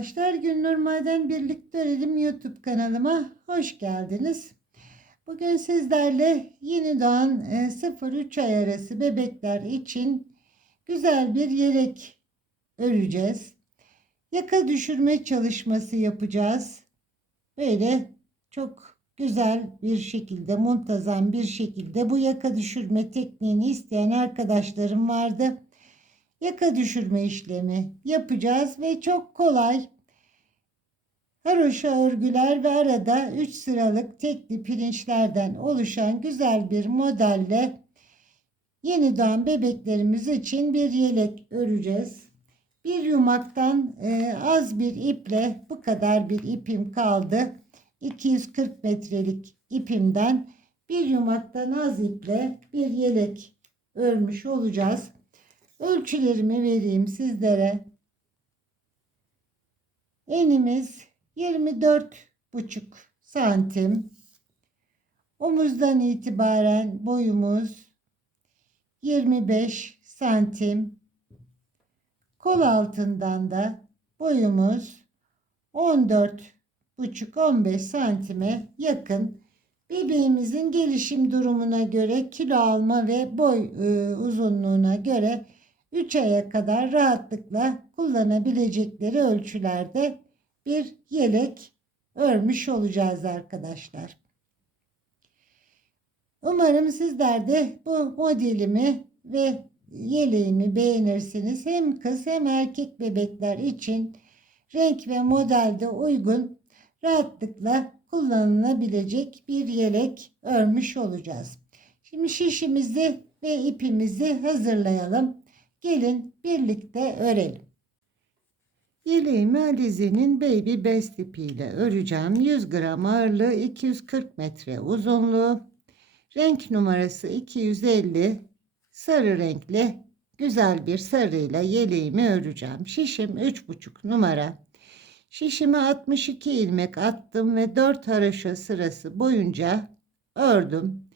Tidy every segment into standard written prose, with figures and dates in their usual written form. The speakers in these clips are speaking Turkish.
arkadaşlar. Günnur Maden Birlikte Örelim YouTube kanalıma hoş geldiniz. Bugün sizlerle yeni doğan 0-3 ay arası bebekler için güzel bir yelek öreceğiz. Yaka düşürme çalışması yapacağız. Böyle çok güzel bir şekilde, muntazam bir şekilde bu yaka düşürme tekniğini isteyen arkadaşlarım vardı. Yaka düşürme işlemi yapacağız ve çok kolay haroşa örgüler ve arada 3 sıralık tekli pirinçlerden oluşan güzel bir modelle yeni doğan bebeklerimiz için bir yelek öreceğiz. Bir yumaktan az bir iple bu kadar bir ipim kaldı. 240 metrelik ipimden bir yumaktan az iple bir yelek örmüş olacağız. Ölçülerimi vereyim sizlere. Enimiz 24,5 santim. Omuzdan itibaren boyumuz 25 santim. Kol altından da boyumuz 14,5-15 santime yakın. Bebeğimizin gelişim durumuna göre, kilo alma ve boy uzunluğuna göre 3 aya kadar rahatlıkla kullanabilecekleri ölçülerde bir yelek örmüş olacağız arkadaşlar. Umarım sizler de bu modelimi ve yeleğimi beğenirsiniz. Hem kız hem erkek bebekler için renk ve modelde uygun, rahatlıkla kullanılabilecek bir yelek örmüş olacağız. Şimdi şişimizi ve ipimizi hazırlayalım. Gelin birlikte örelim. Yeleğimi Alize'nin Baby Best ipiyle öreceğim. 100 gram ağırlığı, 240 metre uzunluğu. Renk numarası 250. Sarı renkli güzel bir sarıyla yeleğimi öreceğim. Şişim 3,5 numara. Şişime 62 ilmek attım ve 4 haroşa sırası boyunca ördüm.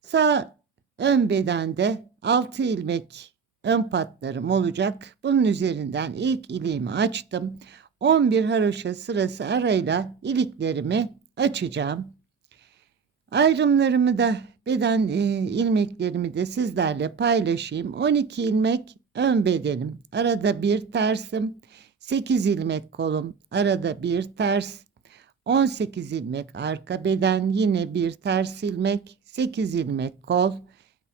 Sağ ön bedende 6 ilmek ön patlarım olacak. Bunun üzerinden ilk iliğimi açtım. 11 haroşa sırası arayla iliklerimi açacağım. Ayrımlarımı da beden ilmeklerimi de sizlerle paylaşayım. 12 ilmek ön bedenim, arada bir tersim, 8 ilmek kolum, arada bir ters, 18 ilmek arka beden, yine bir ters ilmek, 8 ilmek kol,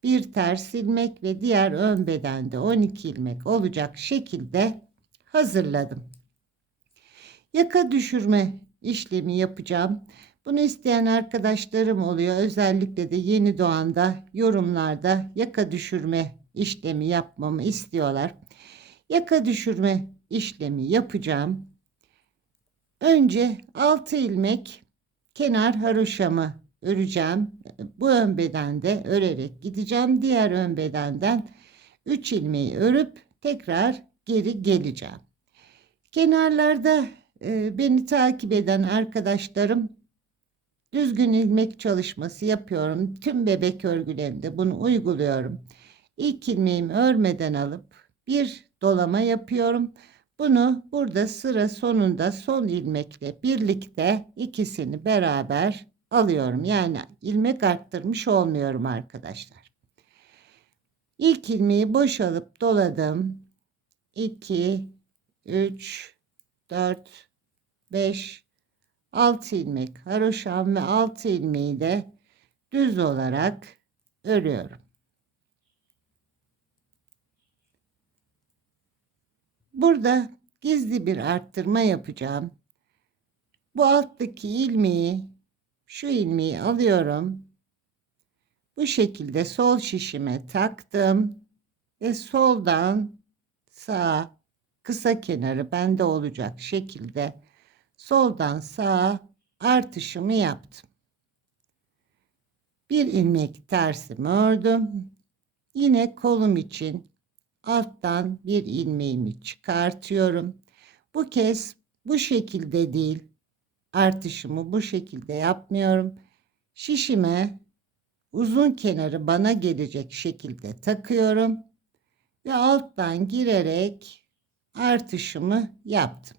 bir ters ilmek ve diğer ön bedende 12 ilmek olacak şekilde hazırladım. Yaka düşürme işlemi yapacağım. Bunu isteyen arkadaşlarım oluyor. Özellikle de yeni doğanda yorumlarda yaka düşürme işlemi yapmamı istiyorlar. Yaka düşürme işlemi yapacağım. Önce 6 ilmek kenar haroşamı öreceğim. Bu ön bedende örerek gideceğim. Diğer ön bedenden 3 ilmeği örüp tekrar geri geleceğim. Kenarlarda beni takip eden arkadaşlarım, düzgün ilmek çalışması yapıyorum. Tüm bebek örgülerinde bunu uyguluyorum. İlk ilmeğimi örmeden alıp bir dolama yapıyorum. Bunu burada sıra sonunda son ilmekle birlikte ikisini beraber alıyorum. Yani ilmek arttırmış olmuyorum arkadaşlar. İlk ilmeği boşalıp doladım. 2, 3, 4, 5, 6 ilmek haroşam ve 6 ilmeği de düz olarak örüyorum. Burada gizli bir arttırma yapacağım. Bu alttaki ilmeği, şu ilmeği alıyorum. Bu şekilde sol şişime taktım ve soldan sağa, kısa kenarı bende olacak şekilde soldan sağa artışımı yaptım. Bir ilmek tersimi ördüm. Yine kolum için alttan bir ilmeğimi çıkartıyorum. Bu kez bu şekilde değil, artışımı bu şekilde yapmıyorum. Şişime uzun kenarı bana gelecek şekilde takıyorum ve alttan girerek artışımı yaptım.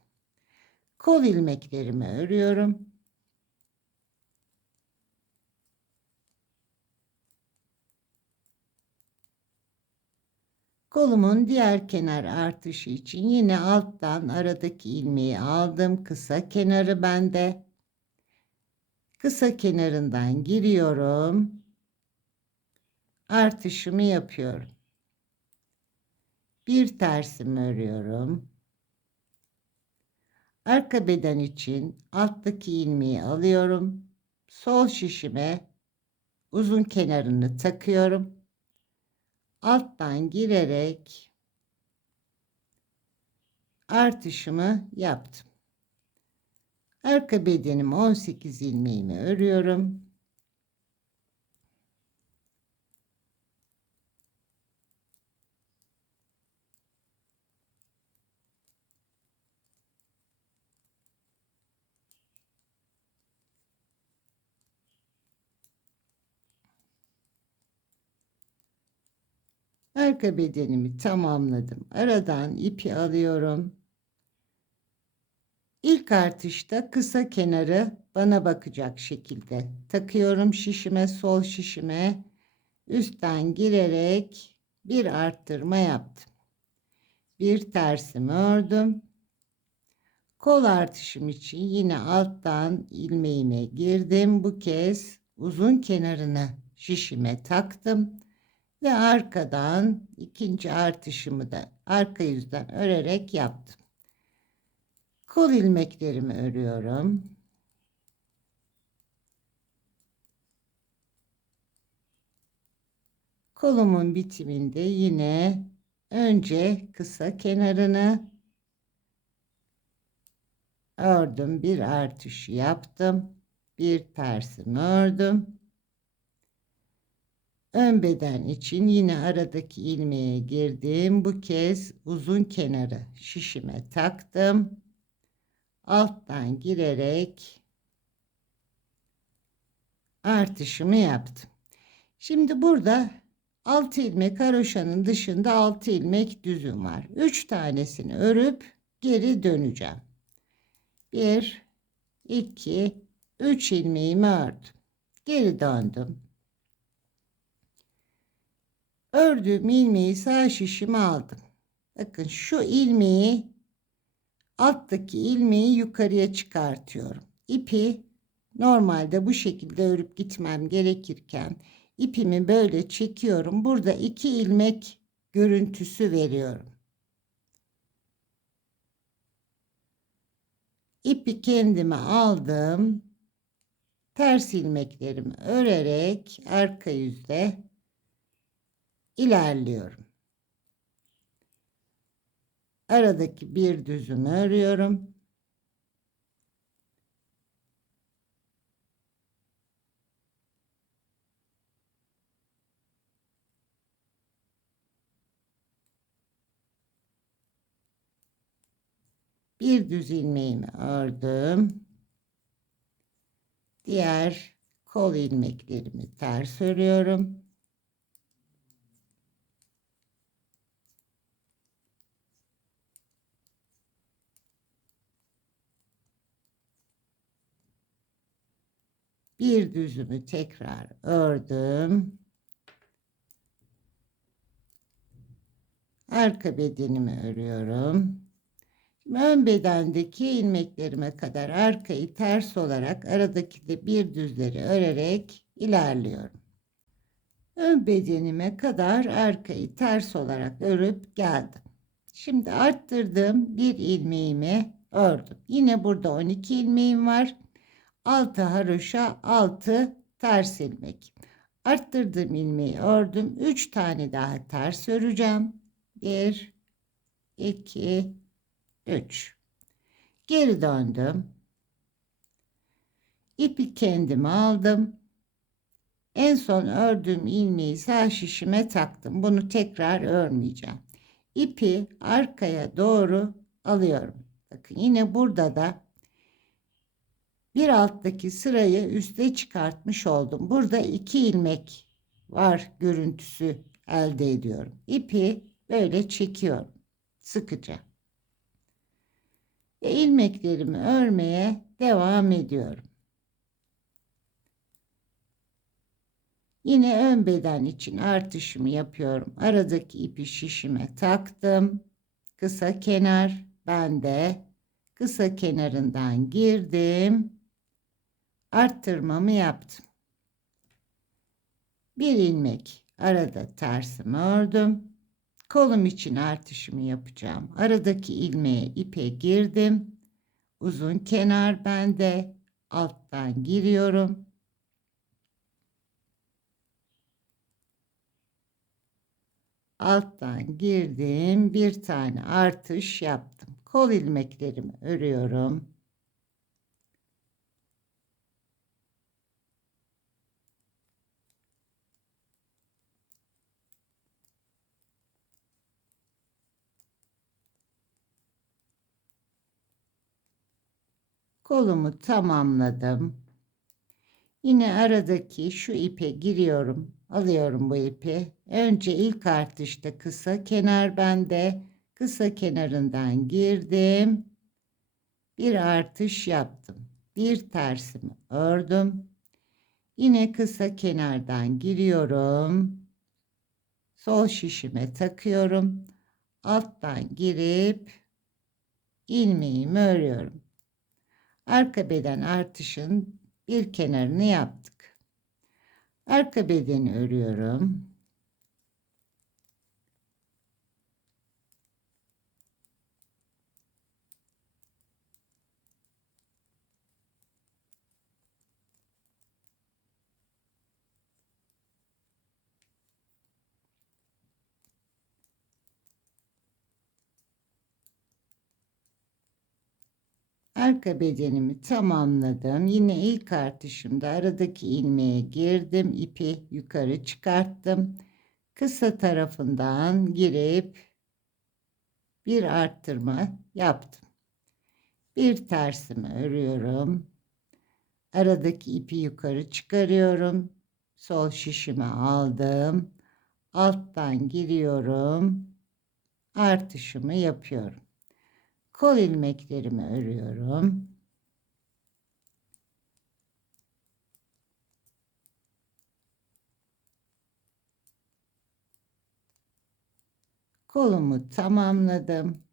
Kol ilmeklerimi örüyorum. Kolumun diğer kenar artışı için yine alttan aradaki ilmeği aldım. Kısa kenarı bende. Kısa kenarından giriyorum. Artışımı yapıyorum. Bir tersimi örüyorum. Arka beden için alttaki ilmeği alıyorum. Sol şişime uzun kenarını takıyorum. Alttan girerek artışımı yaptım. Arka bedenim 18 ilmeğimi örüyorum. Arka bedenimi tamamladım. Aradan ipi alıyorum. İlk artışta kısa kenarı bana bakacak şekilde takıyorum şişime, sol şişime. Üstten girerek bir arttırma yaptım. Bir tersimi ördüm. Kol artışım için yine alttan ilmeğime girdim. Bu kez uzun kenarını şişime taktım. Ve arkadan ikinci artışımı da arka yüzden örerek yaptım. Kol ilmeklerimi örüyorum. Kolumun bitiminde yine önce kısa kenarını ördüm. Bir artış yaptım. Bir tersimi ördüm. Ön beden için yine aradaki ilmeğe girdim. Bu kez uzun kenarı şişime taktım. Alttan girerek artışımı yaptım. Şimdi burada 6 ilmek haroşanın dışında 6 ilmek düzüm var. 3 tanesini örüp geri döneceğim. 1, 2, 3 ilmeğimi ördüm. Geri döndüm. Ördüğüm ilmeği sağ şişime aldım. Bakın şu ilmeği, alttaki ilmeği yukarıya çıkartıyorum. İpi normalde bu şekilde örüp gitmem gerekirken ipimi böyle çekiyorum. Burada 2 ilmek görüntüsü veriyorum. İpi kendime aldım. Ters ilmeklerimi örerek arka yüzde ilerliyorum. Aradaki bir düzümü örüyorum. Bir düz ilmeğimi ördüm. Diğer kol ilmeklerimi ters örüyorum. Bir düzümü tekrar ördüm. Arka bedenimi örüyorum. Şimdi ön bedendeki ilmeklerime kadar arkayı ters olarak aradaki de bir düzleri örerek ilerliyorum. Ön bedenime kadar arkayı ters olarak örüp geldim. Şimdi arttırdığım bir ilmeğimi ördüm. Yine burada 12 ilmeğim var. 6 haroşa, 6 ters ilmek. Arttırdığım ilmeği ördüm. 3 tane daha ters öreceğim. 1, 2, 3. Geri döndüm. İpi kendime aldım. En son ördüğüm ilmeği sağ şişime taktım. Bunu tekrar örmeyeceğim. İpi arkaya doğru alıyorum. Bakın yine burada da bir alttaki sırayı üste çıkartmış oldum. Burada 2 ilmek var görüntüsü elde ediyorum. İpi böyle çekiyorum sıkıca. Ve ilmeklerimi örmeye devam ediyorum. Yine ön beden için artışımı yapıyorum. Aradaki ipi şişime taktım. Kısa kenar bende. Kısa kenarından girdim. Arttırmamı yaptım. Bir ilmek arada tersimi ördüm. Kolum için artışımı yapacağım. Aradaki ilmeğe ipe girdim. Uzun kenar bende. Alttan giriyorum. Alttan girdim. Bir tane artış yaptım. Kol ilmeklerimi örüyorum. Kolumu tamamladım. Yine aradaki şu ipe giriyorum. Alıyorum bu ipi. Önce ilk artışta kısa kenar bende. Kısa kenarından girdim. Bir artış yaptım. Bir tersimi ördüm. Yine kısa kenardan giriyorum. Sol şişime takıyorum. Alttan girip ilmeğimi örüyorum. Arka beden artışın bir kenarını yaptık. Arka bedeni örüyorum. Arka bedenimi tamamladım. Yine ilk artışımda aradaki ilmeğe girdim. İpi yukarı çıkarttım. Kısa tarafından girip bir arttırma yaptım. Bir tersimi örüyorum. Aradaki ipi yukarı çıkarıyorum. Sol şişimi aldım. Alttan giriyorum. Artışımı yapıyorum. Kol ilmeklerimi örüyorum. Kolumu tamamladım.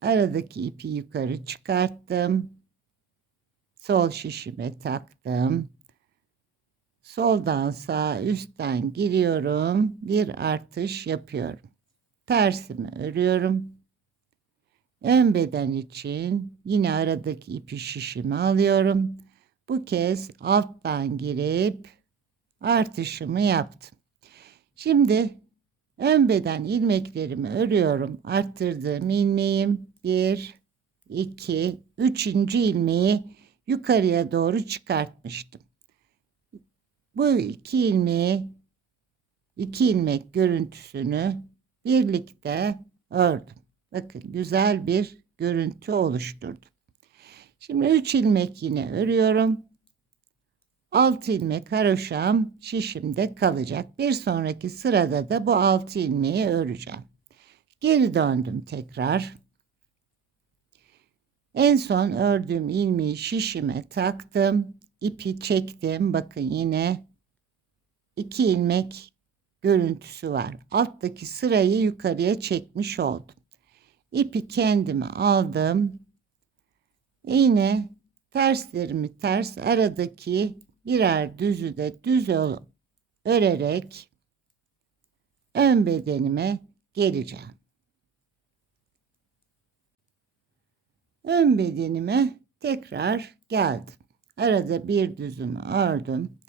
Aradaki ipi yukarı çıkarttım. Sol şişime taktım. Soldan sağa üstten giriyorum. Bir artış yapıyorum. Tersimi örüyorum. Ön beden için yine aradaki ipi şişime alıyorum. Bu kez alttan girip artışımı yaptım. Şimdi ön beden ilmeklerimi örüyorum. Arttırdığım ilmeğim 1, 2, 3. ilmeği yukarıya doğru çıkartmıştım. Bu iki ilmek görüntüsünü birlikte ördüm. Bakın güzel bir görüntü oluşturdu. Şimdi 3 ilmek yine örüyorum. 6 ilmek haroşam şişimde kalacak. Bir sonraki sırada da bu 6 ilmeği öreceğim. Geri döndüm tekrar. En son ördüğüm ilmeği şişime taktım. İpi çektim. Bakın yine 2 ilmek görüntüsü var. Alttaki sırayı yukarıya çekmiş oldum. İpi kendime aldım. Yine terslerimi ters aradaki birer düzü de düz örerek ön bedenime geleceğim. Ön bedenime tekrar geldim. Arada bir düzümü ördüm.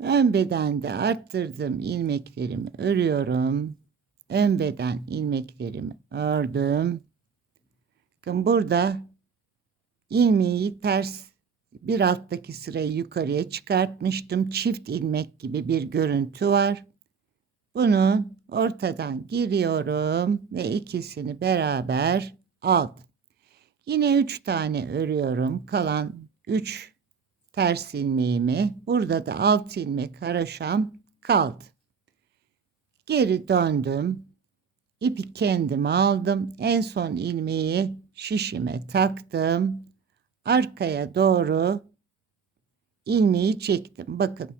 Ön bedende arttırdığım ilmeklerimi örüyorum. Ön beden ilmeklerimi ördüm. Bakın burada ilmeği ters bir alttaki sırayı yukarıya çıkartmıştım. Çift ilmek gibi bir görüntü var. Bunu ortadan giriyorum ve ikisini beraber aldım. Yine 3 tane örüyorum. Kalan 3 ters ilmeğimi. Burada da 6 ilmek haroşam kaldı. Geri döndüm. İpi kendim aldım. En son ilmeği şişime taktım. Arkaya doğru ilmeği çektim. Bakın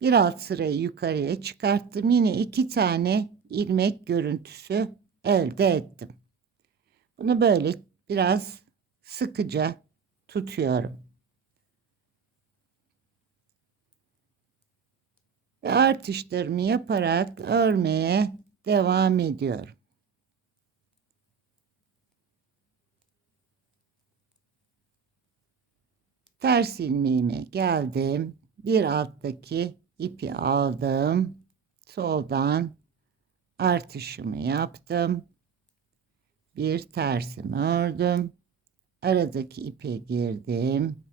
bir alt sırayı yukarıya çıkarttım. Yine 2 tane ilmek görüntüsü elde ettim. Bunu böyle biraz sıkıca tutuyorum. Ve artışlarımı yaparak örmeye devam ediyorum. Ters ilmeğime geldim. Bir alttaki ipi aldım. Soldan artışımı yaptım. Bir tersimi ördüm. Aradaki ipe girdim.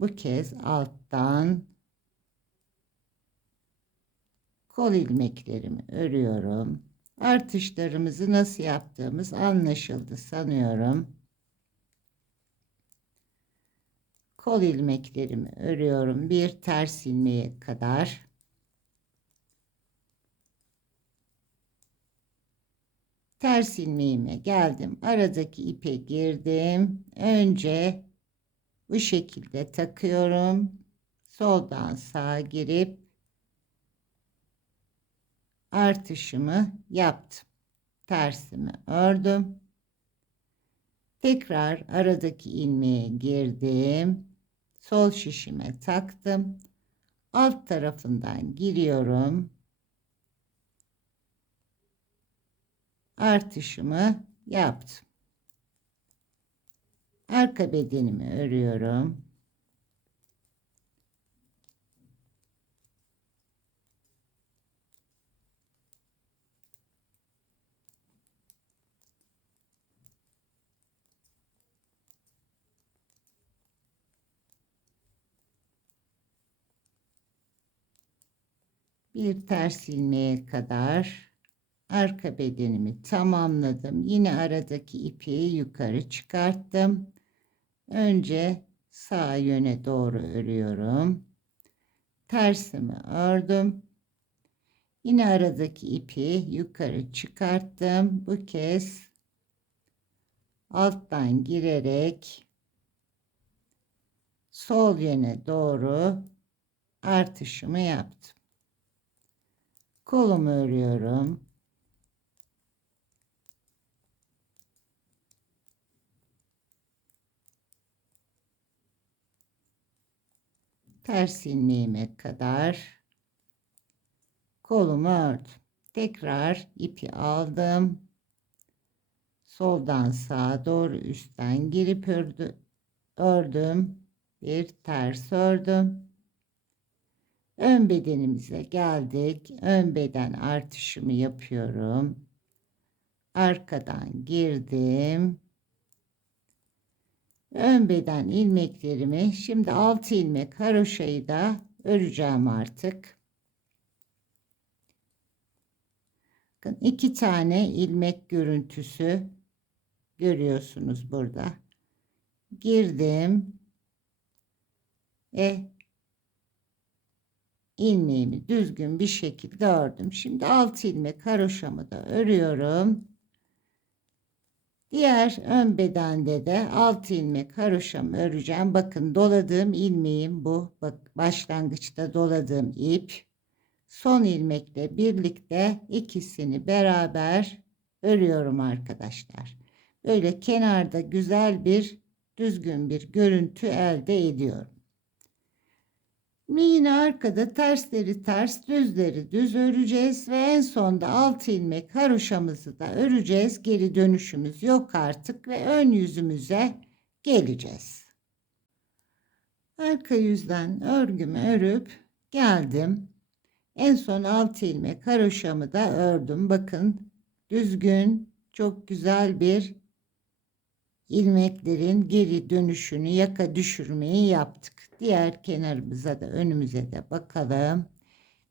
Bu kez alttan kol ilmeklerimi örüyorum. Artışlarımızı nasıl yaptığımız anlaşıldı sanıyorum. Kol ilmeklerimi örüyorum bir ters ilmeğe kadar. Ters ilmeğime geldim. Aradaki ipe girdim. Önce bu şekilde takıyorum. Soldan sağa girip artışımı yaptım. Tersimi ördüm. Tekrar aradaki ilmeğe girdim. Sol şişime taktım. Alt tarafından giriyorum. Artışımı yaptım. Arka bedenimi örüyorum. Bir ters ilmeğe kadar arka bedenimi tamamladım. Yine aradaki ipi yukarı çıkarttım. Önce sağ yöne doğru örüyorum. Tersimi ördüm. Yine aradaki ipi yukarı çıkarttım. Bu kez alttan girerek sol yöne doğru artışımı yaptım. Kolumu örüyorum. Ters ilmeğime kadar kolumu ördüm. Tekrar ipi aldım. Soldan sağa doğru üstten girip ördüm. Bir ters ördüm. Ön bedenimize geldik. Ön beden artışımı yapıyorum. Arkadan girdim. Ön beden ilmeklerimi şimdi 6 ilmek haroşayı da öreceğim artık. Bakın 2 tane ilmek görüntüsü görüyorsunuz burada. Girdim ve ilmeğimi düzgün bir şekilde ördüm. Şimdi 6 ilmek haroşamı da örüyorum. Diğer ön bedende de 6 ilmek haroşamı öreceğim. Bakın doladığım ilmeğim bu. Bak başlangıçta doladığım ip. Son ilmekle birlikte ikisini beraber örüyorum arkadaşlar. Böyle kenarda güzel bir düzgün bir görüntü elde ediyorum. Yine arkada tersleri ters, düzleri düz öreceğiz ve en sonda 6 ilmek haroşamızı da öreceğiz. Geri dönüşümüz yok artık ve ön yüzümüze geleceğiz. Arka yüzden örgümü örüp geldim. En son 6 ilmek haroşamı da ördüm. Bakın düzgün, çok güzel bir ilmeklerin geri dönüşünü, yaka düşürmeyi yaptık. Diğer kenarımıza da önümüze de bakalım.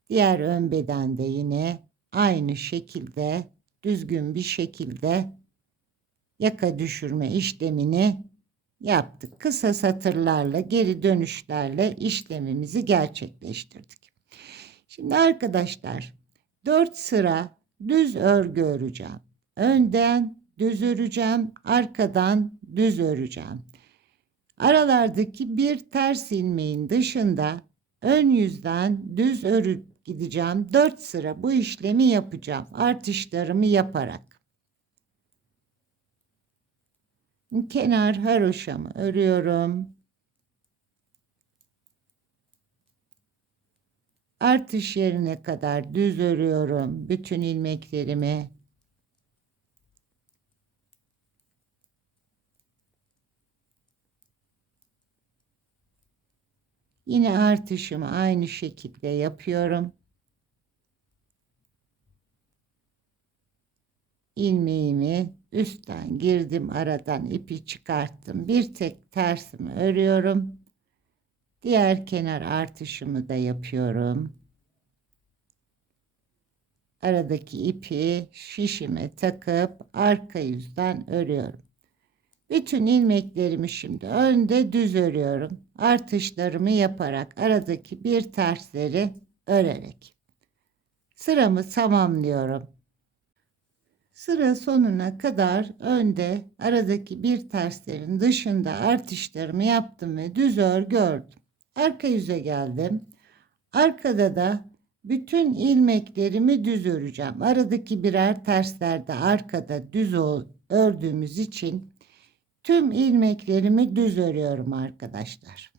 Diğer ön bedende yine aynı şekilde düzgün bir şekilde yaka düşürme işlemini yaptık. Kısa satırlarla, geri dönüşlerle işlemimizi gerçekleştirdik. Şimdi arkadaşlar 4 sıra düz örgü öreceğim. Önden düz öreceğim, arkadan düz öreceğim. Aralardaki bir ters ilmeğin dışında ön yüzden düz örüp gideceğim. 4 sıra bu işlemi yapacağım. Artışlarımı yaparak. Kenar haroşamı örüyorum. Artış yerine kadar düz örüyorum bütün ilmeklerimi. Yine artışımı aynı şekilde yapıyorum. İlmeğimi üstten girdim, aradan ipi çıkarttım. Bir tek tersimi örüyorum. Diğer kenar artışımı da yapıyorum. Aradaki ipi şişime takıp arka yüzden örüyorum. Bütün ilmeklerimi şimdi önde düz örüyorum. Artışlarımı yaparak aradaki bir tersleri örerek sıramı tamamlıyorum. Sıra sonuna kadar önde aradaki bir terslerin dışında artışlarımı yaptım ve düz örgü ördüm. Arka yüze geldim. Arkada da bütün ilmeklerimi düz öreceğim. Aradaki birer terslerde arkada düz ördüğümüz için tüm ilmeklerimi düz örüyorum arkadaşlar.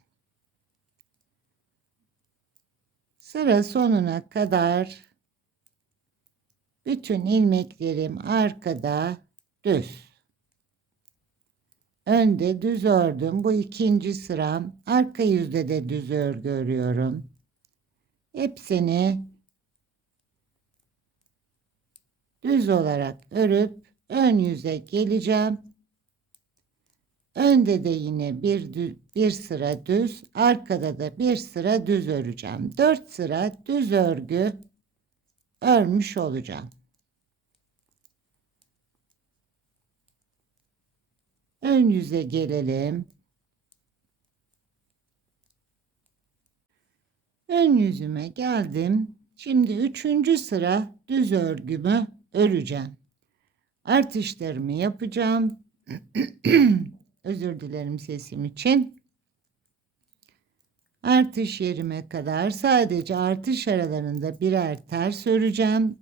Sıra sonuna kadar bütün ilmeklerim arkada düz. Önde düz ördüm. Bu ikinci sıram. Arka yüzde de düz örgü örüyorum. Hepsini düz olarak örüp ön yüze geleceğim. Önde de yine bir sıra düz, arkada da bir sıra düz öreceğim. 4 sıra düz örgü örmüş olacağım. Ön yüze gelelim. Ön yüzüme geldim. Şimdi 3. sıra düz örgümü öreceğim. Artışlarımı yapacağım. Özür dilerim sesim için. Artış yerime kadar sadece artış aralarında birer ters öreceğim.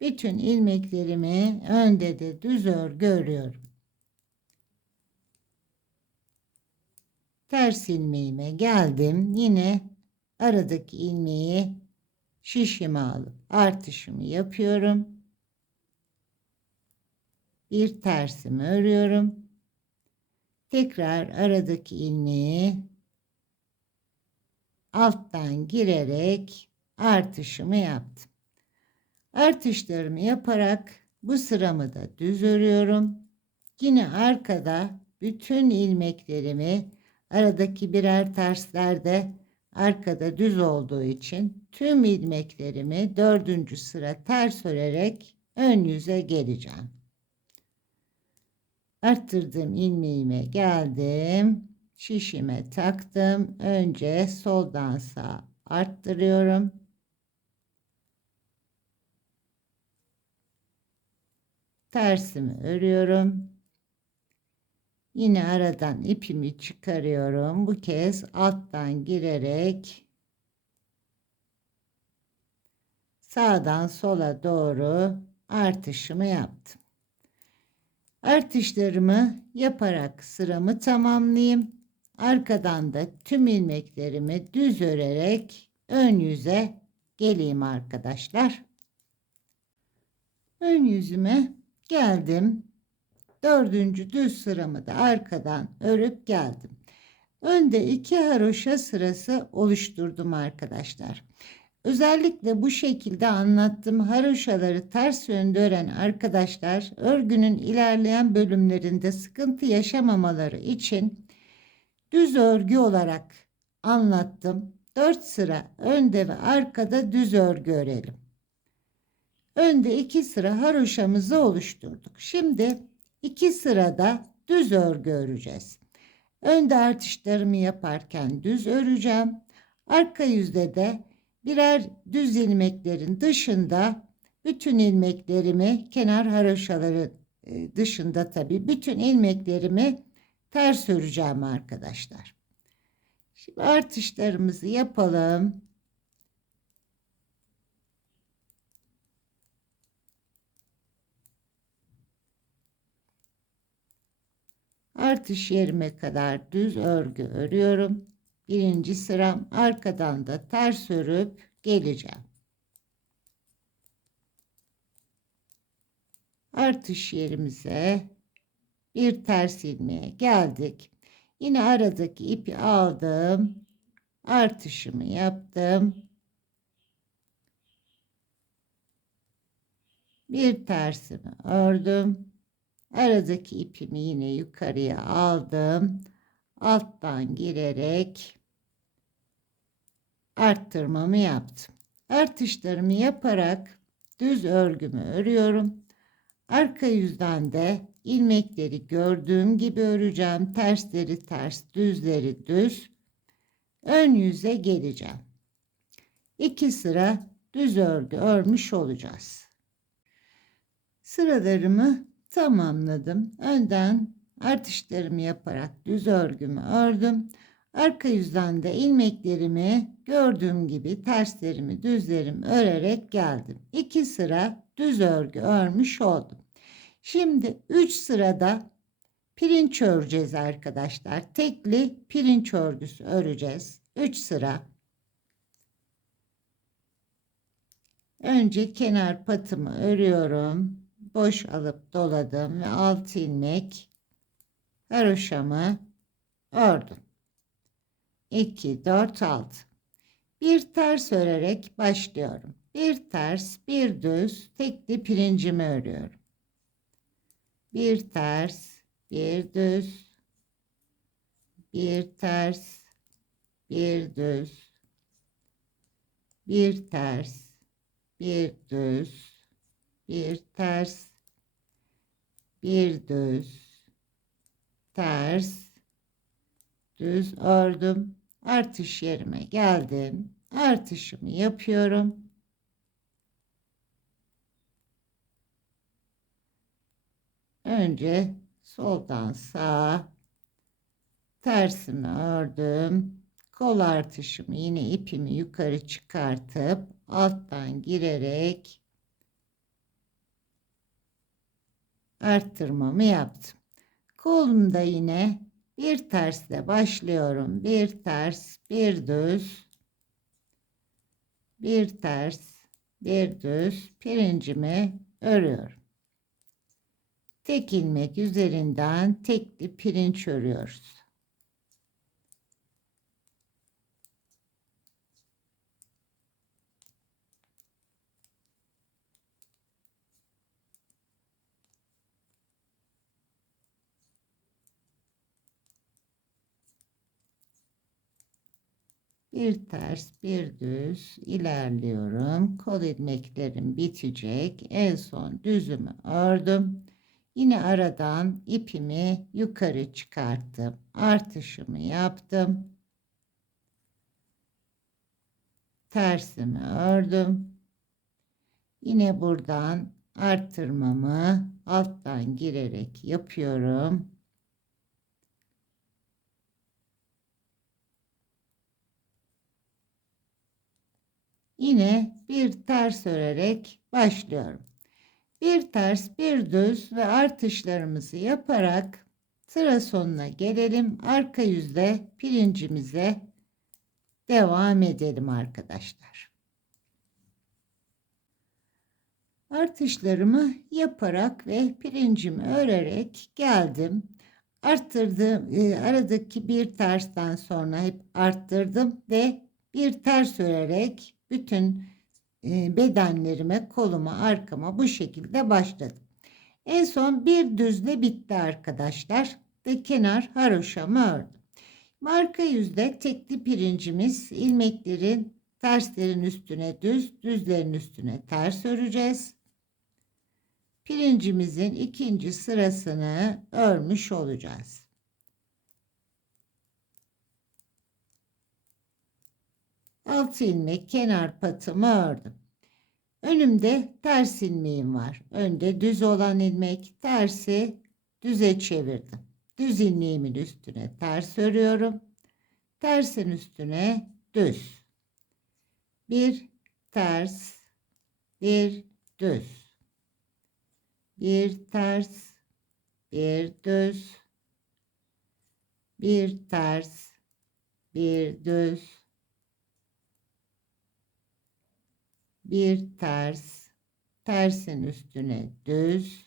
Bütün ilmeklerimi önde de düz örgü örüyorum. Ters ilmeğime geldim. Yine aradaki ilmeği şişime alıp artışımı yapıyorum. Bir tersimi örüyorum. Tekrar aradaki ilmeği alttan girerek artışımı yaptım. Artışlarımı yaparak bu sıramı da düz örüyorum. Yine arkada bütün ilmeklerimi aradaki birer terslerde arkada düz olduğu için tüm ilmeklerimi 4. sıra ters örerek ön yüze geleceğim. Arttırdığım ilmeğime geldim. Şişime taktım. Önce soldan sağa arttırıyorum. Tersimi örüyorum. Yine aradan ipimi çıkarıyorum. Bu kez alttan girerek sağdan sola doğru artışımı yaptım. Artışlarımı yaparak sıramı tamamlayayım. Arkadan da tüm ilmeklerimi düz örerek ön yüze geleyim arkadaşlar. Ön yüzüme geldim. 4. düz sıramı da arkadan örüp geldim. Önde 2 haroşa sırası oluşturdum arkadaşlar. Özellikle bu şekilde anlattığım haroşaları ters yönde ören arkadaşlar örgünün ilerleyen bölümlerinde sıkıntı yaşamamaları için düz örgü olarak anlattım. 4 sıra önde ve arkada düz örgü örelim. Önde 2 sıra haroşamızı oluşturduk. Şimdi 2 sırada düz örgü öreceğiz. Önde artışlarımı yaparken düz öreceğim. Arka yüzde de birer düz ilmeklerin dışında Bütün ilmeklerimi, kenar haroşaları dışında tabii bütün ilmeklerimi ters öreceğim arkadaşlar. Şimdi artışlarımızı yapalım. Artış yerime kadar düz örgü örüyorum. Birinci sıram, arkadan da ters örüp geleceğim. Artış yerimize bir ters ilmeğe geldik. Yine aradaki ipi aldım. Artışımı yaptım. Bir tersimi ördüm. Aradaki ipimi yine yukarıya aldım. Alttan girerek arttırmamı yaptım. Artışlarımı yaparak düz örgümü örüyorum. Arka yüzden de ilmekleri gördüğüm gibi öreceğim. Tersleri ters, düzleri düz. Ön yüze geleceğim. 2 sıra düz örgü örmüş olacağız. Sıralarımı tamamladım. Önden artışlarımı yaparak düz örgümü ördüm. Arka yüzden de ilmeklerimi gördüğüm gibi terslerimi düzlerimi örerek geldim. 2 sıra düz örgü örmüş oldum. Şimdi 3 sırada pirinç öreceğiz arkadaşlar. Tekli pirinç örgüsü öreceğiz. 3 sıra. Önce kenar patımı örüyorum. Boş alıp doladım ve 6 ilmek haroşamı ördüm. 2, 4, 6. Bir ters örerek başlıyorum. Bir ters, bir düz, tekli pirincimi örüyorum. Bir ters, bir düz, bir ters, bir düz, bir ters, bir düz, bir ters, bir düz, ters, düz ördüm. Artış yerime geldim. Artışımı yapıyorum. Önce soldan sağa tersimi ördüm. Kol artışımı yine ipimi yukarı çıkartıp alttan girerek arttırmamı yaptım. Kolumda yine bir tersle başlıyorum. Bir ters, bir düz, bir ters, bir düz pirincimi örüyorum. Tek ilmek üzerinden tekli pirinç örüyoruz. Bir ters, bir düz ilerliyorum. Kol ilmeklerim bitecek. En son düzümü ördüm. Yine aradan ipimi yukarı çıkarttım. Artışımı yaptım. Tersimi ördüm. Yine buradan arttırmamı alttan girerek yapıyorum. Yine bir ters örerek başlıyorum. Bir ters, bir düz ve artışlarımızı yaparak sıra sonuna gelelim. Arka yüzde pirincimize devam edelim arkadaşlar. Artışlarımı yaparak ve pirincimi örerek geldim. Arttırdım. Aradaki bir tersten sonra hep arttırdım ve bir ters örerek bütün bedenlerime, koluma, arkama bu şekilde başladım. En son bir düzle bitti arkadaşlar ve kenar haroşamı ördüm. Marka yüzde tekli pirincimiz, ilmeklerin terslerin üstüne düz, düzlerin üstüne ters öreceğiz. Pirincimizin ikinci sırasını örmüş olacağız. Altı ilmek kenar patımı ördüm. Önümde ters ilmeğim var. Önde düz olan ilmek, tersi düze çevirdim. Düz ilmeğimin üstüne ters örüyorum. Tersin üstüne düz. Bir ters, bir düz. Bir ters, bir düz. Bir ters, bir düz. Bir ters, tersin üstüne düz,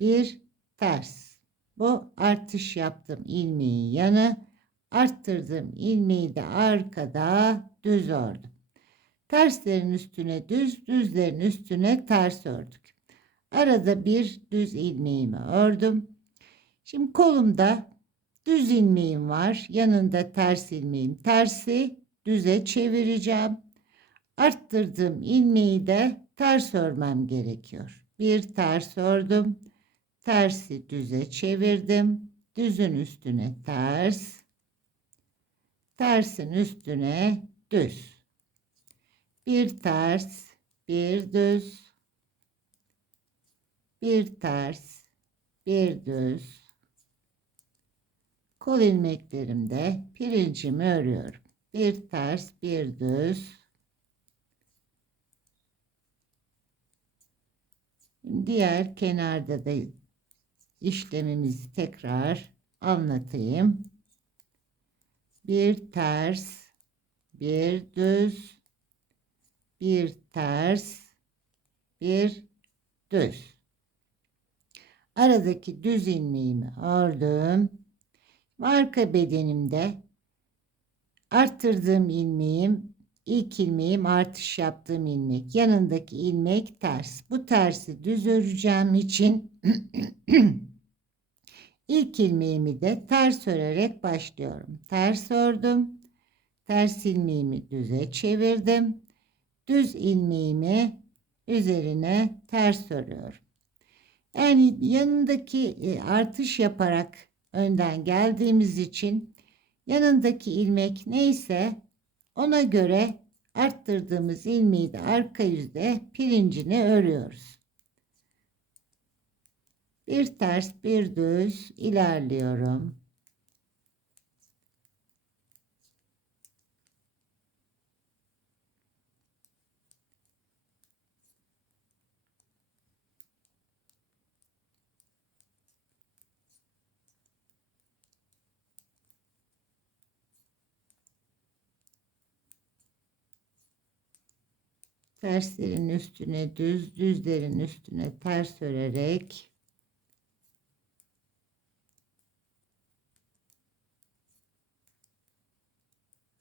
bir ters. Bu artış yaptım ilmeğin yanı, arttırdığım ilmeği de arkada düz ördüm. Terslerin üstüne düz, düzlerin üstüne ters ördük. Arada bir düz ilmeğimi ördüm. Şimdi kolumda düz ilmeğim var, yanında ters ilmeğim. Tersi düze çevireceğim. Arttırdığım ilmeği de ters örmem gerekiyor. Bir ters ördüm. Tersi düze çevirdim. Düzün üstüne ters. Tersin üstüne düz. Bir ters, bir düz. Bir ters, bir düz. Kol ilmeklerimde pirincimi örüyorum. Bir ters, bir düz. Diğer kenarda da işlemimizi tekrar anlatayım. Bir ters, bir düz, bir ters, bir düz. Aradaki düz ilmeğimi ördüm. Arka bedenimde arttırdığım ilmeğim, ilk ilmeğim artış yaptığım ilmek. Yanındaki ilmek ters. Bu tersi düz öreceğim için İlk ilmeğimi de ters örerek başlıyorum. Ters ördüm. Ters ilmeğimi düze çevirdim. Düz ilmeğimi üzerine ters örüyorum. Yani yanındaki artış yaparak önden geldiğimiz için yanındaki ilmek neyse ona göre arttırdığımız ilmeği de arka yüzde pirincini örüyoruz. Bir ters, bir düz ilerliyorum. Terslerin üstüne düz, düzlerin üstüne ters örerek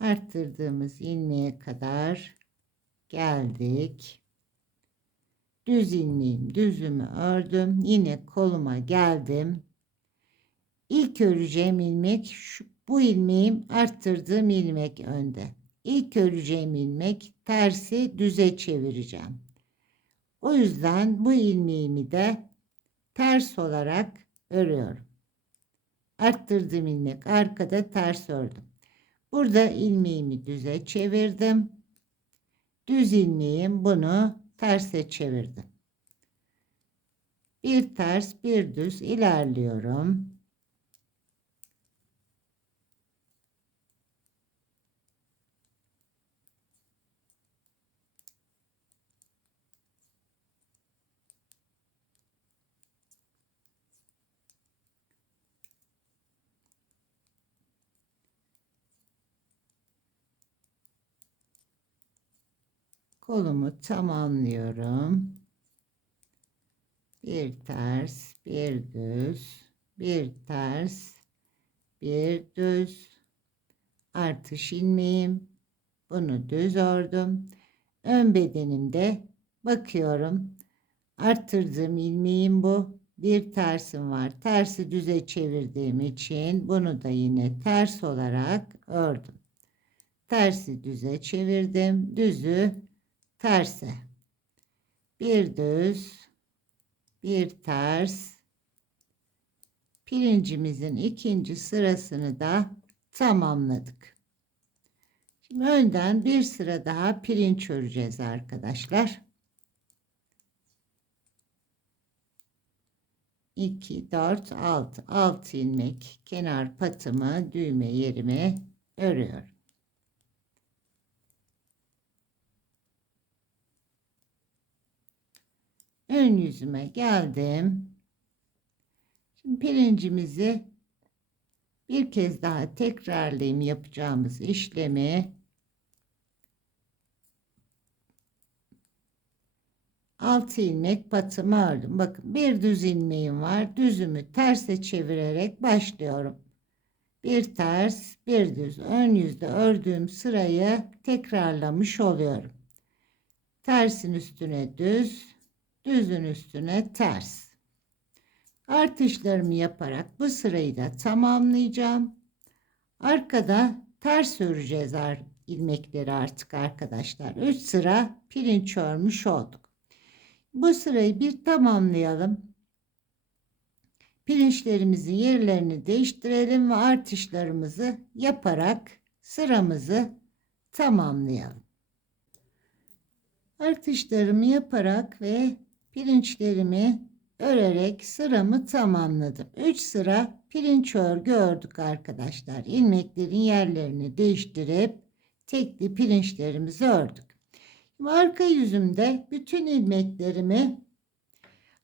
arttırdığımız ilmeğe kadar geldik. Düz ilmeğim, düzümü ördüm. Yine koluma geldim. İlk öreceğim ilmek bu ilmeğim, arttırdığım ilmek önde. İlk öreceğim ilmek tersi düze çevireceğim. O yüzden bu ilmeğimi de ters olarak örüyorum. Arttırdığım ilmek arkada ters ördüm. Burada ilmeğimi düze çevirdim. Düz ilmeğim, bunu terse çevirdim. Bir ters, bir düz ilerliyorum. Kolumu tamamlıyorum. Bir ters, bir düz, bir ters, bir düz. Artış ilmeğim. Bunu düz ördüm. Ön bedenimde bakıyorum. Arttırdığım ilmeğim bu. Bir tersim var. Tersi düze çevirdiğim için bunu da yine ters olarak ördüm. Tersi düze çevirdim. Düzü terse. Bir düz, bir ters. Pirincimizin ikinci sırasını da tamamladık. Şimdi önden bir sıra daha pirinç öreceğiz arkadaşlar. 2, 4, 6. 6 ilmek kenar patımı düğme yerime örüyorum. Ön yüzüme geldim. Şimdi pirincimizi bir kez daha tekrarlayayım yapacağımız işlemi. 6 ilmek patımı ördüm. Bakın bir düz ilmeğim var. Düzümü terse çevirerek başlıyorum. Bir ters, bir düz. Ön yüzde ördüğüm sırayı tekrarlamış oluyorum. Tersin üstüne düz, düzün üstüne ters. Artışlarımı yaparak bu sırayı da tamamlayacağım. Arkada ters öreceğiz ilmekleri artık arkadaşlar. 3 sıra pirinç örmüş olduk. Bu sırayı bir tamamlayalım. Pirinçlerimizin yerlerini değiştirelim ve artışlarımızı yaparak sıramızı tamamlayalım. Artışlarımı yaparak ve pirinçlerimi örerek sıramı tamamladım. 3 sıra pirinç örgü ördük arkadaşlar. İlmeklerin yerlerini değiştirip tekli pirinçlerimizi ördük. Şimdi arka yüzümde bütün ilmeklerimi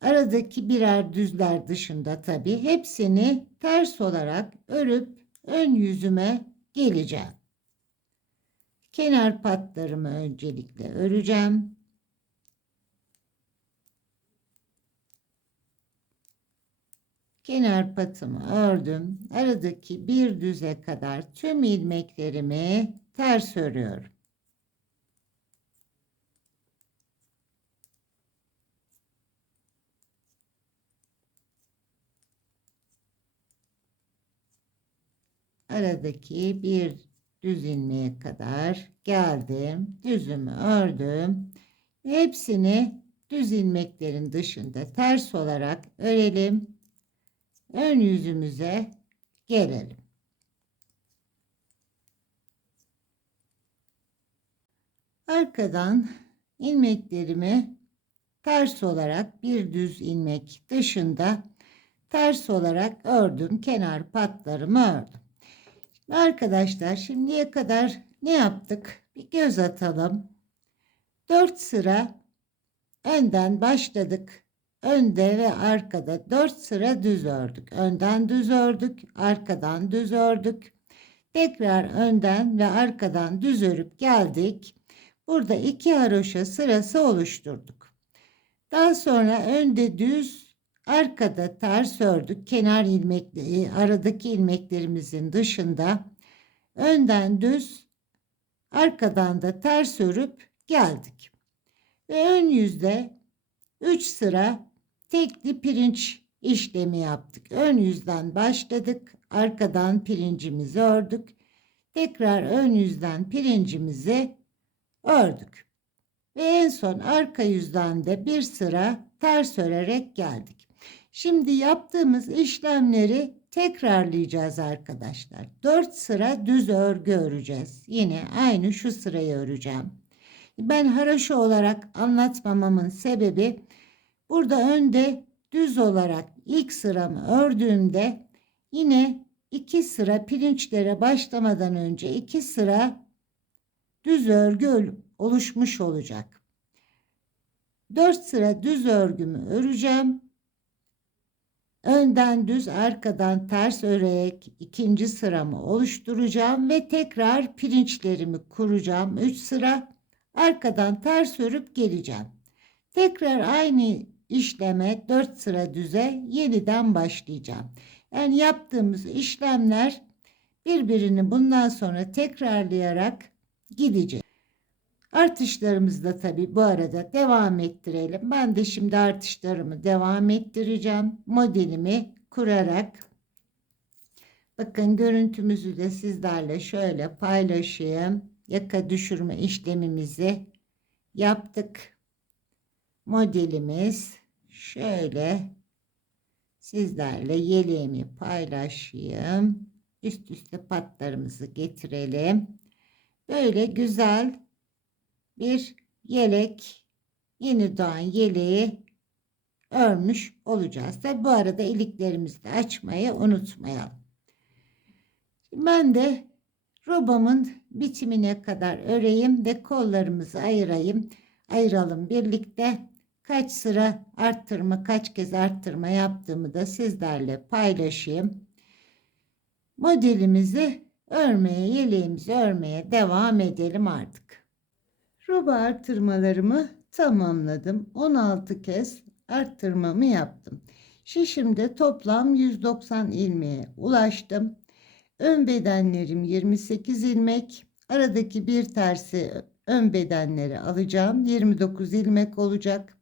aradaki birer düzler dışında tabii hepsini ters olarak örüp ön yüzüme geleceğim. Kenar patlarımı öncelikle öreceğim. Kenar patımı ördüm. Aradaki bir düze kadar tüm ilmeklerimi ters örüyorum. Aradaki bir düz ilmeğe kadar geldim. Düzümü ördüm. Hepsini düz ilmeklerin dışında ters olarak örelim. Ön yüzümüze gelelim. Arkadan ilmeklerimi ters olarak bir düz ilmek dışında ters olarak ördüm. Kenar patlarımı ördüm. Arkadaşlar şimdiye kadar ne yaptık? Bir göz atalım. 4 sıra önden başladık. Önde ve arkada 4 sıra düz ördük. Önden düz ördük, arkadan düz ördük. Tekrar önden ve arkadan düz örüp geldik. Burada 2 haroşa sırası oluşturduk. Daha sonra önde düz, arkada ters ördük. Kenar ilmekleri, aradaki ilmeklerimizin dışında önden düz, arkadan da ters örüp geldik. Ve ön yüzde 3 sıra tekli pirinç işlemi yaptık. Ön yüzden başladık. Arkadan pirincimizi ördük. Tekrar ön yüzden pirincimizi ördük. Ve en son arka yüzden de bir sıra ters örerek geldik. Şimdi yaptığımız işlemleri tekrarlayacağız arkadaşlar. 4 sıra düz örgü öreceğiz. Yine aynı şu sırayı öreceğim. Ben haroşa olarak anlatmamamın sebebi burada önde düz olarak ilk sıramı ördüğümde yine 2 sıra pirinçlere başlamadan önce 2 sıra düz örgü oluşmuş olacak. 4 sıra düz örgümü öreceğim. Önden düz, arkadan ters örerek ikinci sıramı oluşturacağım ve tekrar pirinçlerimi kuracağım. 3 sıra arkadan ters örüp geleceğim. Tekrar aynı işleme 4 sıra düze yeniden başlayacağım. Yani yaptığımız işlemler birbirini bundan sonra tekrarlayarak gidecek. Artışlarımızı da tabii bu arada devam ettirelim. Ben de şimdi artışlarımı devam ettireceğim. Modelimi kurarak. Bakın görüntümüzü de sizlerle şöyle paylaşayım. Yaka düşürme işlemimizi yaptık. Modelimiz şöyle sizlerle yeleğimi paylaşayım. Üst üste patlarımızı getirelim. Böyle güzel bir yelek, yeni doğan yeleği örmüş olacağız. Tabi bu arada iliklerimizi de açmayı unutmayalım. Ben de robamın bitimine kadar öreyim ve kollarımızı ayıralım birlikte. Kaç sıra arttırma, kaç kez arttırma yaptığımı da sizlerle paylaşayım. Modelimizi örmeye, yeleğimizi örmeye devam edelim artık. Roba arttırmalarımı tamamladım. 16 kez arttırmamı yaptım. Şişimde toplam 190 ilmeğe ulaştım. Ön bedenlerim 28 ilmek. Aradaki bir tersi ön bedenleri alacağım. 29 ilmek olacak.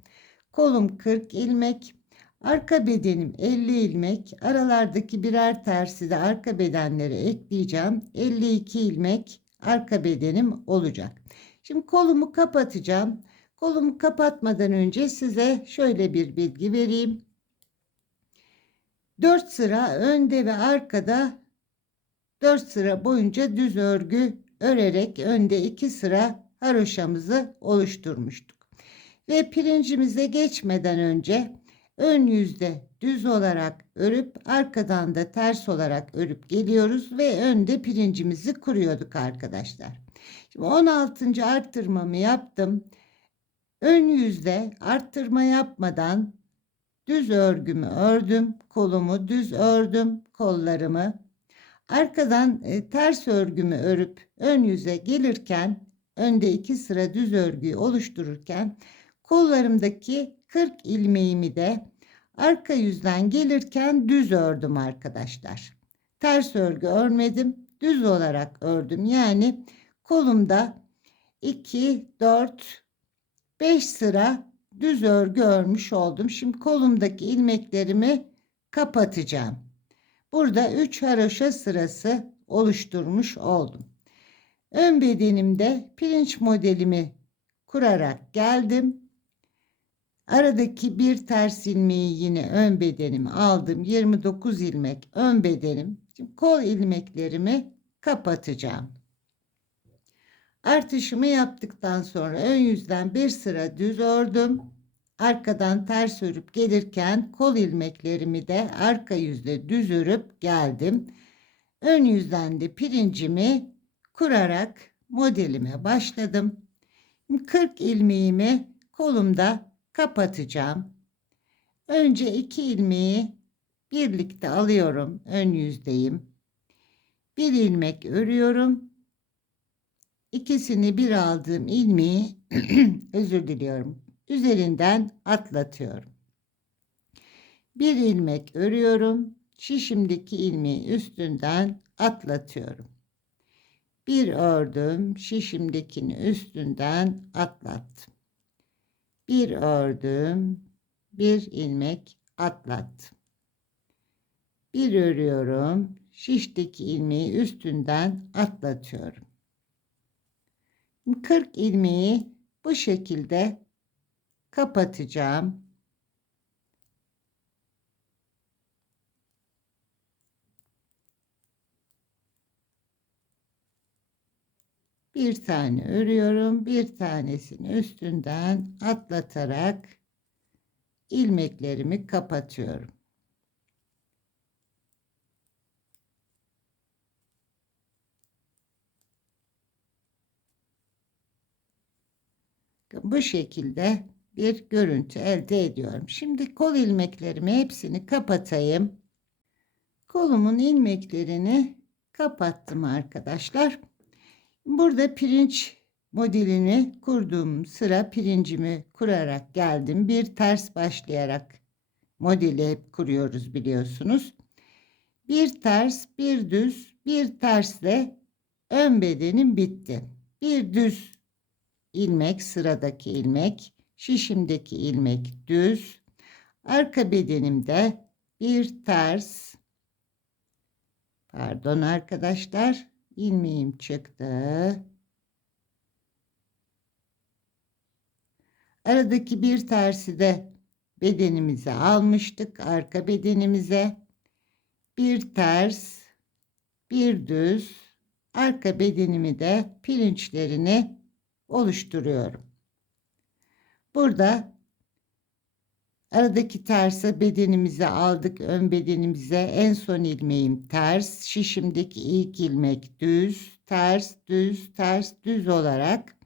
Kolum 40 ilmek. Arka bedenim 50 ilmek. Aralardaki birer tersi de arka bedenlere ekleyeceğim. 52 ilmek arka bedenim olacak. Şimdi kolumu kapatacağım. Kolumu kapatmadan önce size şöyle bir bilgi vereyim. 4 sıra önde ve arkada 4 sıra boyunca düz örgü örerek önde 2 sıra haroşamızı oluşturmuştuk. Ve pirincimize geçmeden önce ön yüzde düz olarak örüp arkadan da ters olarak örüp geliyoruz ve önde pirincimizi kuruyorduk arkadaşlar. Şimdi 16. arttırmamı yaptım. Ön yüzde arttırma yapmadan düz örgümü ördüm. Kolumu düz ördüm. Kollarımı. Arkadan ters örgümü örüp ön yüze gelirken önde 2 sıra düz örgüyü oluştururken kollarımdaki 40 ilmeğimi de arka yüzden gelirken düz ördüm arkadaşlar. Ters örgü örmedim. Düz olarak ördüm. Yani kolumda 2, 4, 5 sıra düz örgü örmüş oldum. Şimdi kolumdaki ilmeklerimi kapatacağım. Burada 3 haroşa sırası oluşturmuş oldum. Ön bedenimde pirinç modelimi kurarak geldim. Aradaki bir ters ilmeği yine ön bedenime aldım. 29 ilmek ön bedenim. Şimdi kol ilmeklerimi kapatacağım. Artışımı yaptıktan sonra ön yüzden bir sıra düz ördüm. Arkadan ters örüp gelirken kol ilmeklerimi de arka yüzde düz örüp geldim. Ön yüzden de pirincimi kurarak modelime başladım. 40 ilmeğimi kolumda kapatacağım. Önce 2 ilmeği birlikte alıyorum. Ön yüzdeyim. Bir ilmek örüyorum. İkisini bir aldığım ilmeği özür diliyorum. Üzerinden atlatıyorum. Bir ilmek örüyorum. Şişimdeki ilmeği üstünden atlatıyorum. Bir ördüm. Şişimdekini üstünden atlattım. Bir ördüm. Bir ilmek atlattım. Bir örüyorum. Şişteki ilmeği üstünden atlatıyorum. 40 ilmeği bu şekilde kapatacağım. Bir tane örüyorum. Bir tanesini üstünden atlatarak ilmeklerimi kapatıyorum. Bu şekilde bir görüntü elde ediyorum. Şimdi kol ilmeklerimi hepsini kapatayım. Kolumun ilmeklerini kapattım arkadaşlar. Burada pirinç modelini kurduğum sıra pirincimi kurarak geldim. Bir ters başlayarak modeli hep kuruyoruz biliyorsunuz. Bir ters, bir düz, bir tersle ön bedenim bitti. Bir düz ilmek, sıradaki ilmek, şişimdeki ilmek düz. Arka bedenimde bir ters, pardon arkadaşlar, ilmeğim çıktı. Aradaki bir tersi de bedenimize almıştık. Arka bedenimize bir ters, bir düz, arka bedenimi de pirinçlerini oluşturuyorum. Burada Aradaki tersi bedenimize aldık. Ön bedenimize en son ilmeğim ters. Şişimdeki ilk ilmek düz, ters, düz, ters, düz olarak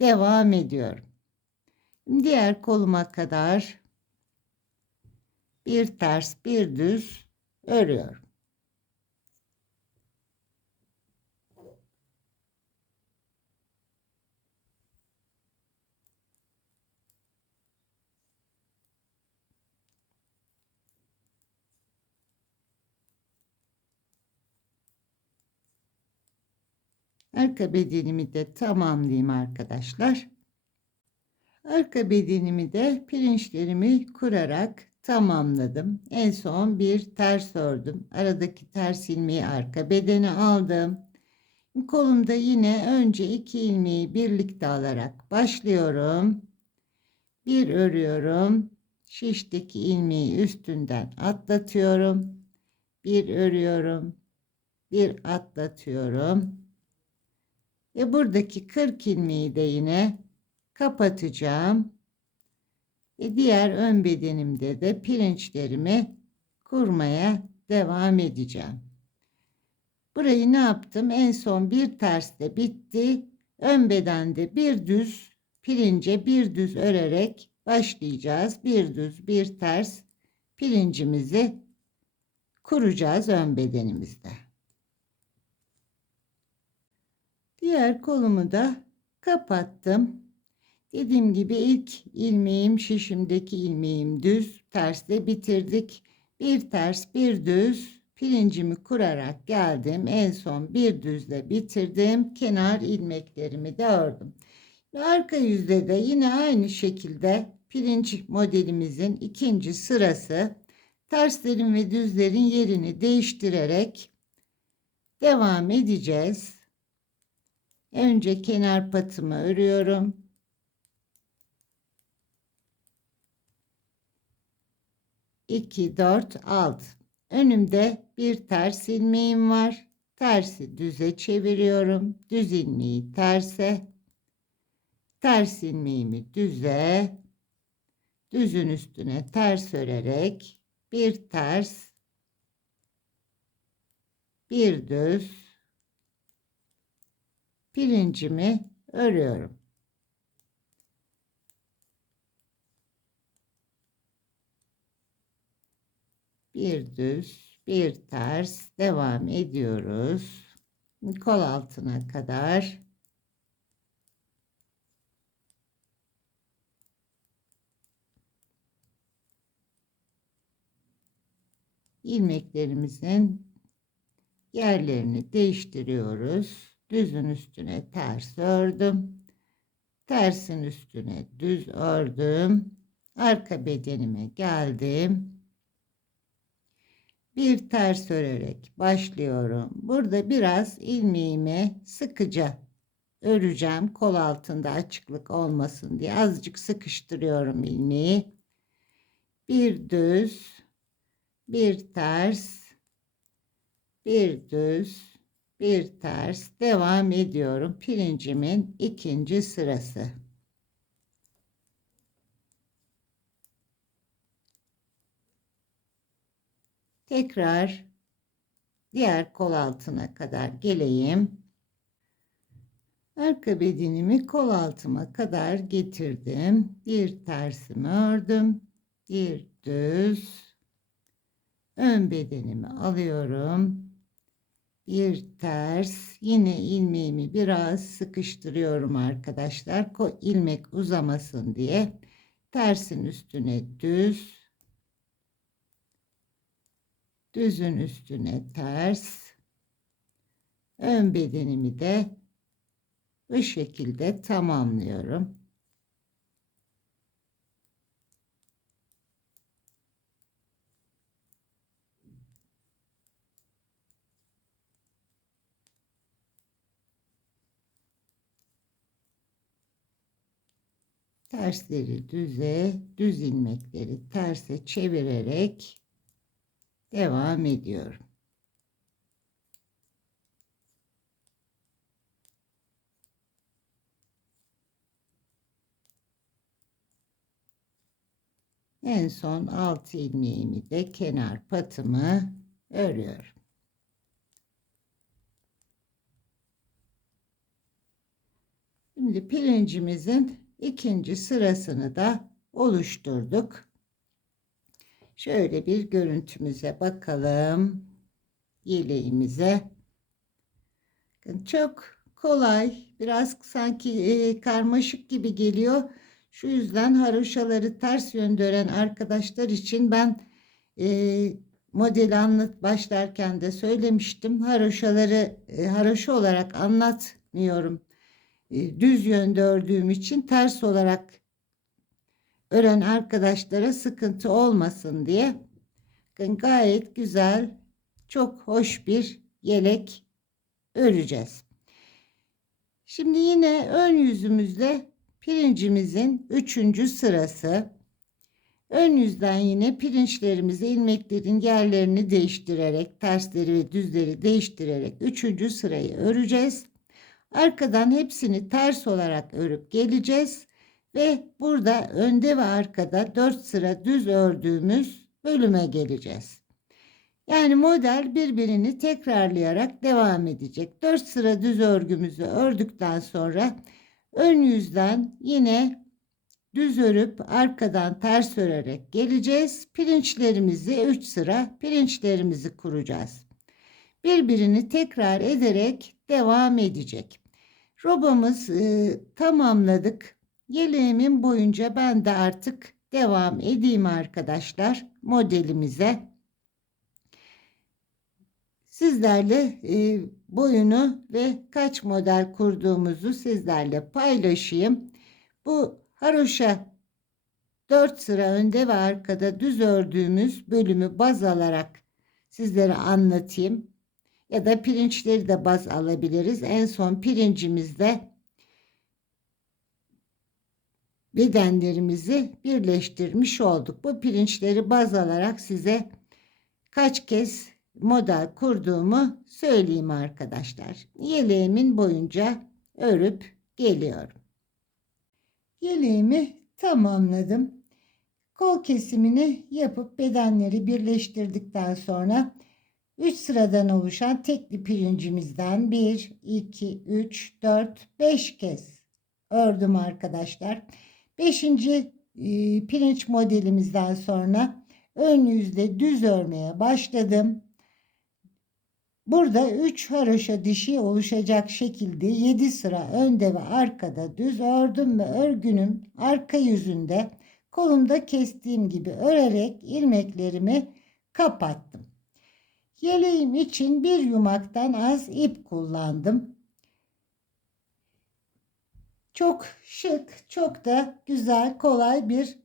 devam ediyorum. Diğer koluma kadar bir ters, bir düz örüyorum. Arka bedenimi de tamamlayayım arkadaşlar. Arka bedenimi de pirinçlerimi kurarak tamamladım. En son bir ters ördüm. Aradaki ters ilmeği arka bedene aldım. Kolumda yine önce 2 ilmeği birlikte alarak başlıyorum. Bir örüyorum. Şişteki ilmeği üstünden atlatıyorum. Bir örüyorum. Bir atlatıyorum. Ve buradaki 40 ilmeği de yine kapatacağım. Diğer ön bedenimde de pirinçlerimi kurmaya devam edeceğim. Burayı ne yaptım? En son bir tersle bitti. Ön bedende bir düz pirince bir düz örerek başlayacağız. Bir düz bir ters pirincimizi kuracağız ön bedenimizde. Diğer kolumu da kapattım. Dediğim gibi ilk ilmeğim şişimdeki ilmeğim düz, tersle bitirdik. Bir ters, bir düz pirincimi kurarak geldim. En son bir düzle bitirdim. Kenar ilmeklerimi de ördüm. Ve arka yüzde de yine aynı şekilde pirinç modelimizin ikinci sırası terslerin ve düzlerin yerini değiştirerek devam edeceğiz. Önce kenar patımı örüyorum. 2, 4, 6. Önümde bir ters ilmeğim var. Tersi düze çeviriyorum. Düz ilmeği terse. Ters ilmeğimi düze. Düzün üstüne ters örerek bir ters, bir düz pirincimi örüyorum. Bir düz, bir ters devam ediyoruz. Kol altına kadar. İlmeklerimizin yerlerini değiştiriyoruz. Düzün üstüne ters ördüm. Tersin üstüne düz ördüm. Arka bedenime geldim. Bir ters örerek başlıyorum. Burada biraz ilmeğimi sıkıca öreceğim. Kol altında açıklık olmasın diye azıcık sıkıştırıyorum ilmeği. Bir düz, bir ters, bir düz, bir ters devam ediyorum. Pirincimin ikinci sırası. Tekrar diğer kol altına kadar geleyim. Arka bedenimi kol altıma kadar getirdim. Bir tersimi ördüm. Bir düz. Ön bedenimi alıyorum. Bir ters. Yine ilmeğimi biraz sıkıştırıyorum arkadaşlar. İlmek uzamasın diye. Tersin üstüne düz. Düzün üstüne ters. Ön bedenimi de bu şekilde tamamlıyorum. Tersleri düze, düz ilmekleri terse çevirerek devam ediyorum. En son 6 ilmeğimi de kenar patımı örüyorum. Şimdi pirincimizin ikinci sırasını da oluşturduk. Şöyle bir görüntümüze bakalım. Yeleğimize. Çok kolay, biraz sanki karmaşık gibi geliyor. Şu yüzden haroşaları ters yönde ören arkadaşlar için ben modeli başlarken de söylemiştim. Haroşaları haroşa olarak anlatmıyorum. Düz yönde ördüğüm için ters olarak ören arkadaşlara sıkıntı olmasın diye gayet güzel, çok hoş bir yelek öreceğiz. Şimdi yine ön yüzümüzle pirincimizin 3. sırası. Ön yüzden yine pirinçlerimizi ilmeklerin yerlerini değiştirerek, tersleri ve düzleri değiştirerek 3. sırayı öreceğiz. Arkadan hepsini ters olarak örüp geleceğiz ve burada önde ve arkada 4 sıra düz ördüğümüz bölüme geleceğiz. Yani model birbirini tekrarlayarak devam edecek. 4 sıra düz örgümüzü ördükten sonra ön yüzden yine düz örüp arkadan ters örerek geleceğiz. Pirinçlerimizi 3 sıra pirinçlerimizi kuracağız. Birbirini tekrar ederek devam edecek. Robamız tamamladık. Yeleğimin boyunca ben de artık devam edeyim arkadaşlar modelimize. Sizlerle boyunu ve kaç model kurduğumuzu sizlerle paylaşayım. Bu haroşa 4 sıra önde ve arkada düz ördüğümüz bölümü baz alarak sizlere anlatayım. Ya da pirinçleri de baz alabiliriz. En son pirincimizde bedenlerimizi birleştirmiş olduk. Bu pirinçleri baz alarak size kaç kez model kurduğumu söyleyeyim arkadaşlar. Yeleğimin boyunca örüp geliyorum. Yeleğimi tamamladım. Kol kesimini yapıp bedenleri birleştirdikten sonra 3 sıradan oluşan tekli pirincimizden 1, 2, 3, 4, 5 kez ördüm arkadaşlar. 5. pirinç modelimizden sonra ön yüzde düz örmeye başladım. Burada 3 haroşa dişi oluşacak şekilde 7 sıra önde ve arkada düz ördüm ve örgünün arka yüzünde kolumda kestiğim gibi örerek ilmeklerimi kapattım. Yeleğim için bir yumaktan az ip kullandım. Çok şık, çok da güzel, kolay bir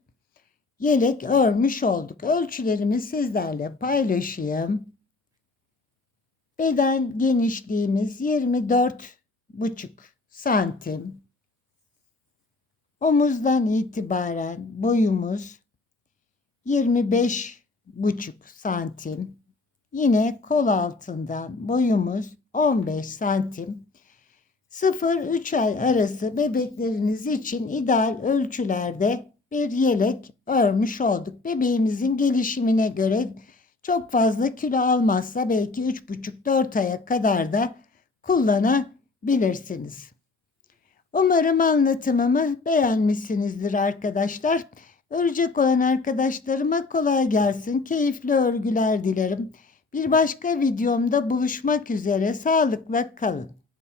yelek örmüş olduk. Ölçülerimi sizlerle paylaşayım. Beden genişliğimiz 24,5 santim. Omuzdan itibaren boyumuz 25,5 santim. Yine kol altından boyumuz 15 santim. 0-3 ay arası bebekleriniz için ideal ölçülerde bir yelek örmüş olduk. Bebeğimizin gelişimine göre çok fazla kilo almazsa belki 3,5-4 aya kadar da kullanabilirsiniz. Umarım anlatımımı beğenmişsinizdir arkadaşlar. Örecek olan arkadaşlarıma kolay gelsin, keyifli örgüler dilerim. Bir başka videomda buluşmak üzere, sağlıkla kalın.